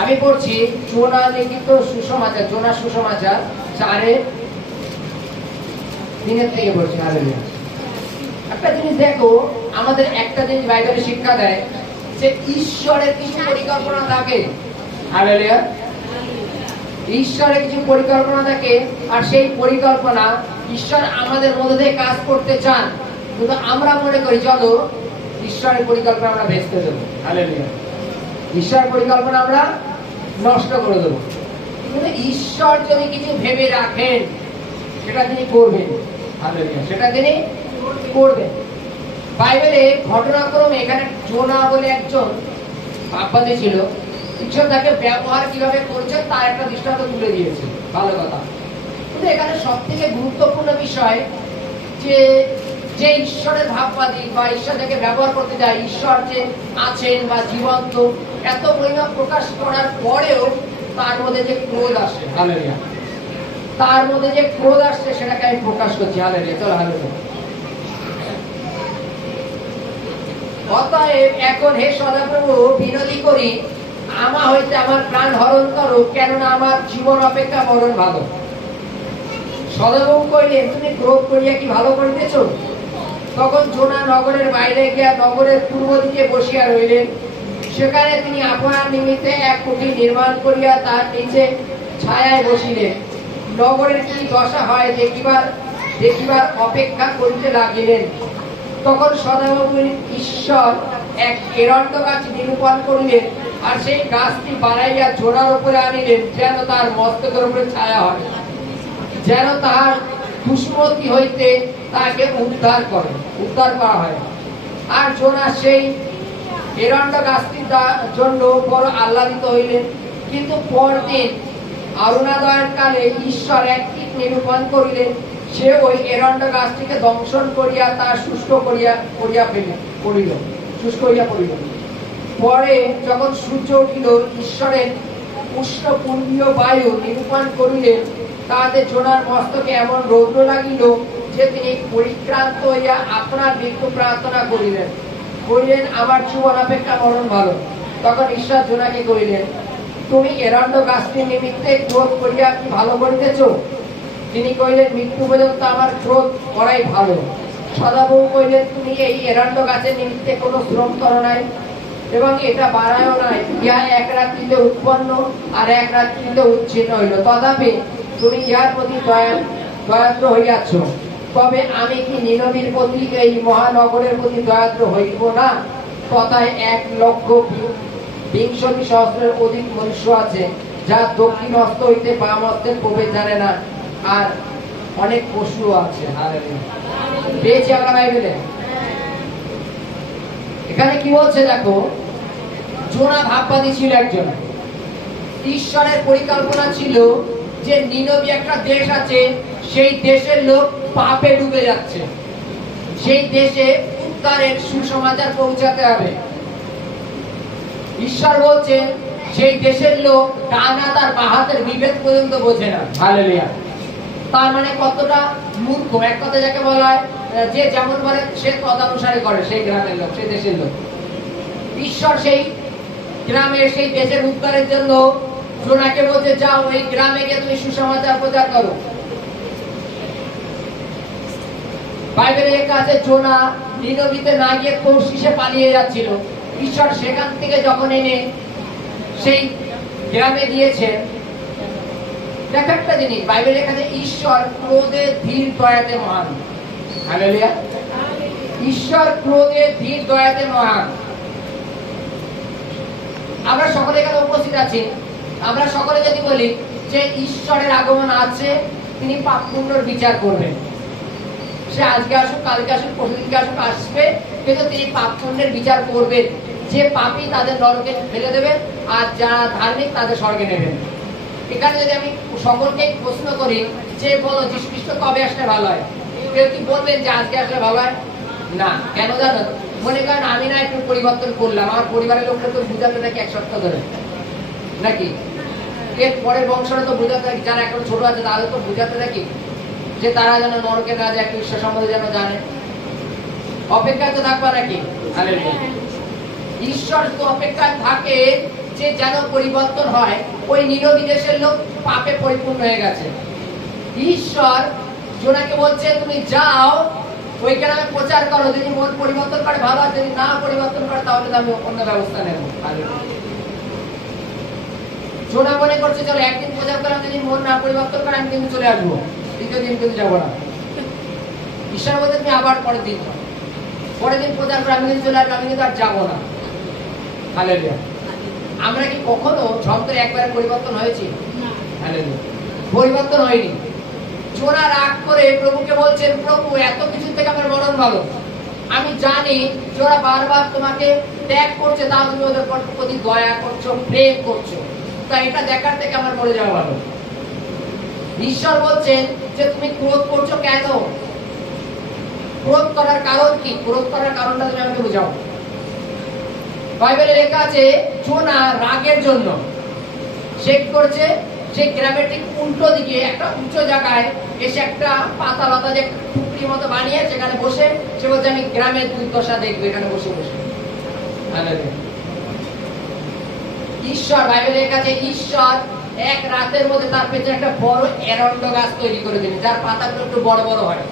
আমি পড়ছি জোনা লিখিত সুসমাচার জোনা সুসমাচার, চারে দিনের থেকে পড়ছি একটা জিনিস দেখো, আমাদের একটা জিনিস বাইবেলে শিক্ষা দেয় যে ঈশ্বরের কিছু পরিকল্পনা থাকে। ঈশ্বরের কিছু পরিকল্পনা থাকে আর সেই পরিকল্পনা ঈশ্বর আমাদের মধ্যে কাজ করতে চান। কিন্তু আমরা মনে করি, চলো ঈশ্বরের পরিকল্পনা আমরা ভেস্তে দেবো। হালেলুয়া। ঈশ্বরের পরিকল্পনা আমরা নষ্ট করে দেবো। ঈশ্বর যদি কিছু ভেবে রাখেন, সেটা তিনি করবেন। হালেলুয়া। সেটা তিনি করবেন। বাইবেলে ঘটনাক্রমে এখানে জোনা বলে একজন পাপাতে ছিল। ঈশ্বর তাকে ব্যবহার কীভাবে করছে তার একটা দৃষ্টান্ত তুলে দিয়েছে। ভালো কথা। কিন্তু এখানে সব থেকে গুরুত্বপূর্ণ বিষয় যে যে ঈশ্বরের ভাববাদী বা ঈশ্বর যাকে ব্যবহার করতে যায় ঈশ্বর যে আছেন বা জীবন্ত এত পরিমাণ প্রকাশ করার পরেও তার মধ্যে যে ক্রোধ আসে। হালেরিয়া তার মধ্যে যে ক্রোধ আসছে সেটাকে আমি প্রকাশ করছি। হালেরিয়া চলো হালেরিয়া অতএব এখন হে সদাপ্রভু বিনতি করি আমা হইতে আমার প্রাণ হরণ করো কেননা আমার জীবন অপেক্ষা মরণ ভালো। সদাপ্রভু কইলেন তুমি ক্রোধ করিয়া কি ভালো করিতেছ? তখন জোনা নগরের বাইরে গিয়া নগরের পূর্ব দিকে বসিয়া রইলেন। সেখানে তিনি আপনার নিমিত্তে এক কুটি নির্মাণ করিয়া তার নিচে ছায়ায় বসিলেন। নগরের কি দশা হয় দেখিবার দেখিবার অপেক্ষা করিতে লাগিলেন। তখন সদাবাবু ঈশ্বর এক এরণ্ড গাছ নিরূপণ করিলেন আর সেই গাছটি বাড়াইয়া জোড়ার উপরে আনিলেন, যেন তার মস্তকের উপরে ছায়া হয়। যেন তার দুষ্মতি হইতে তাকে উদ্ধার করে। উদ্ধার করা হয়। আর জোনা সেই এরণ্ড গাছটির জন্য বড় আহ্লাদিত হইলেন। কিন্তু পরদিন অরুণাদয়ের কালে ঈশ্বর এক কীট নিরূপণ করিলেন। সে ওই এরণ্ড গাছটিকে দংশন করিয়া তা শুষ্ক করিয়া করিয়া ফেলিল করিল। শুষ্ক করিয়া পড়িল। পরে যখন সূর্য উঠিল, ঈশ্বরের উষ্ণ পূর্বীয় বায়ু নিরূপণ করিলেন। তাহাতে জোনার মস্তকে এমন রৌদ্র লাগিল যে তিনি পরিক্রান্ত হইয়া আপনার মৃত্যু প্রার্থনা করিলেন কইলেন আমার জীবন অপেক্ষা মরণ ভালো। তখন ঈশ্বর জোনাকে কইলেন তুমি এরণ্ড গাছটি নিমিত্তে ক্রোধ করিয়া কি ভালো করিতেছ? তিনি কইলেন মৃত্যু পর্যন্ত আমার ক্রোধ করাই ভালো। সদাবু কইলেন তুমি এই এরান্ড গাছের নিমিত্তে কোনো শ্রম করো নাই এবং এটা বাড়ায়ও নাই। ইহা এক রাত্রিতে উৎপন্ন আর এক রাত্রিতে উচ্ছিন্ন হইল। তথাপি তুমি ইহার প্রতি দয়া, দয়াদ্র হইয়াছ। তবে আমি কি নিনবীর প্রতি এই মহানগরের প্রতি দয়াদ্র হইব না? তথায় এক লক্ষ বিংশতি সহস্রের অধিক মনুষ্য আছে, যা দক্ষিণ হস্ত হইতে বাম হস্তের প্রবেশ জানে না, আর অনেক পশু আছে। পেয়েছি আমরা বাইবেলে? এখানে কি বলছে দেখো? জোনা ভাববাদী ছিল একজন। ঈশ্বরের পরিকল্পনা ছিল যে নিনবী একটা দেশ আছে, সেই দেশের লোক পাপে ডুবে যাচ্ছে। সেই দেশে উদ্ধারের সুসমাচার পৌঁছাতে হবে। ঈশ্বর বলছে সেই দেশের লোক ডান হাত আর বাঁ হাতের বিভেদ পর্যন্ত বোঝে না। হালেলুয়া। তার মানে কতটা মূর্খ? এক কথা যাকে বলা হয়, যে যেমন বলে সে তদানুসারে করে সেই গ্রামের লোক, সেই দেশের লোক। ঈশ্বর সেই গ্রামের, সেই দেশের উদ্ধারের জন্য জোনাকে বলছে, যাও এই গ্রামে গিয়ে তুমি সুসমাচার প্রচার করো। বাইবেলের কাছে জোনা নিনবিতে না গিয়ে তৌশিসে পালিয়ে যাচ্ছিল। ঈশ্বর সেখান থেকে যখন এনে সেই গ্রামে দিয়েছেন দেখো একটা জিনিস বাইবেলের কাছে ঈশ্বর ক্রোধে ধীর দয়াতে মহান। হালেলুয়া। ঈশ্বর ক্রোধে ধীর দয়াতে মহান। আমরা সকলে এখানে উপস্থিত আছি। আমরা সকলে যদি বলি যে ঈশ্বরের আগমন আছে, তিনি পাপ পুণ্যর বিচার করবেন। সে আজকে আসুক, কালকে আসুক, পরশুদিনকে আসুক, আসবে। কিন্তু তিনি পাপ পুণ্যের বিচার করবেন। যে পাপী তাদের নরকে ফেলে দেবেন আর যারা ধার্মিক তাদের স্বর্গে নেবেন এখানে যদি আমি সকলকে প্রশ্ন করি, যে বলো যীশু খ্রিস্ট কবে আসলে ভালো হয়? কেউ কি বলবেন যে আজকে আসলে ভালো হয়? না। কেন জানো? মনে করেন আমি না একটু পরিবর্তন করলাম। আমার পরিবারের লোককে তো বুঝাতে নাকি এক সপ্তাহ ধরে। নাকি? এর পরের বংশরা তো বুঝাতে নাকি যারা এখন ছোট আছে, তাদের তো বুঝাতে নাকি যে তারা যেন নরকে না যায় কৃষ্ণ সম্বন্ধে যেন জানে। অপেক্ষায় তো থাকবা নাকি? ঈশ্বর শুধু অপেক্ষায় থাকে যে যেন পরিবর্তন হয়, ওই নিরবি দেশের লোক পাপে পরিপূর্ণ হয়ে গেছে। ঈশ্বর জোনাকে বলছে, তুমি যাও ওই গ্রামে প্রচার করো। যদি মন পরিবর্তন করে, ভালো আর যদি না পরিবর্তন করে, তাহলে আমি অন্য ব্যবস্থা নেব। জোনা মনে করছে, চলো একদিন প্রচার করলাম যদি মন না পরিবর্তন করে, আমি কিন্তু চলে আসব। দ্বিতীয় দিন কিন্তু যাব না। ঈশ্বর বলতে তুমি আবার পরের দিন। পরের দিন প্রচার করে আমি কিন্তু চলে আসব আমি কিন্তু আর যাব না। হালেলুয়া। আমরা কি কখনো ঝমতের একবারে পরিবর্তন হয়েছি? হালেলুয়া। পরিবর্তন হয়নি। জোনা রাগ করে প্রভুকে বলছেন প্রভু এত কিছু থেকে আমার মরণ ভালো। আমি জানি চোরা বারবার তোমাকে ত্যাগ করছে তাও তুমি ওদের পর- প্রতি দয়া করছ প্রেম করছ। তা এটা দেখার থেকে আমার মরে যাওয়া ভালো। ঈশ্বর বলছেন যে তুমি ক্রোধ করছ কেন? ক্রোধ করার কারণ কি? ক্রোধ করার কারণটা তুমি আমাকে বোঝাও। বাইবেলে লেখা আছে জোনা রাগের জন্য। সে করছে? সেই গ্রামের ঠিক উল্টো দিকে একটা উঁচু জায়গায় এসে একটা পাতা লতা যে টুকরির মতো বানিয়ে সেখানে বসে সে বলছে আমি গ্রামের দুর্দশা দেখব এখানে বসে বসে। ঈশ্বর বাইবেলের কাছে ঈশ্বর এক রাতের মধ্যে তার পেছনে একটা বড় এরন্ড গাছ তৈরি করে দিলেন যার পাতাগুলো একটু বড় বড় হয়।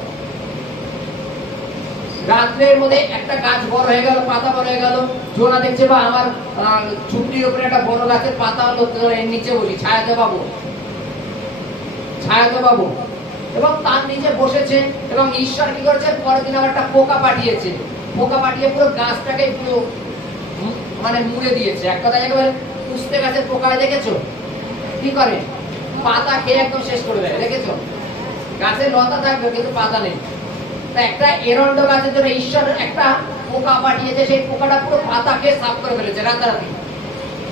রাত্রের মধ্যে একটা গাছ বড় হয়ে গেল, পাতা বড় হয়ে গেল। জোনা দেখছে, বা, আমার ঝুপড়ির উপরে একটা বড় গাছের পাতা হলো এর নিচে বসি, ছায়াতে পাবো ছায়াতে পাবো এবং তার নিচে বসেছে, এবং ঈশ্বর কি করেছে? পরের দিন আবার একটা পোকা পাঠিয়েছে। পোকা পাঠিয়ে পুরো গাছটাকে পুরো মানে মুড়ে দিয়েছে। এক কথা একেবারে পুষতে গাছের পোকায়, দেখেছ? কি করে? পাতা খেয়ে একদম শেষ করে দেয়, দেখেছ? গাছের লতা থাকবে, কিন্তু পাতা নেই। তা একটা এরন্ড গাছের জন্য ঈশ্বর একটা পোকা পাঠিয়েছে, সেই পোকাটা পুরো পাতা খেয়ে সাফ করে ফেলেছে রাতারাতি।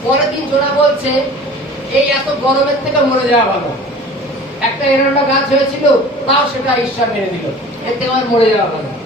পরের দিন জোনা বলছে, এই এত গরমের থেকে মরে যাওয়া ভালো। একটা এরন্ড গাছ হয়েছিল, তাও সেটা ঈশ্বর মেরে দিল। এতে আমার মরে যাওয়া ভালো।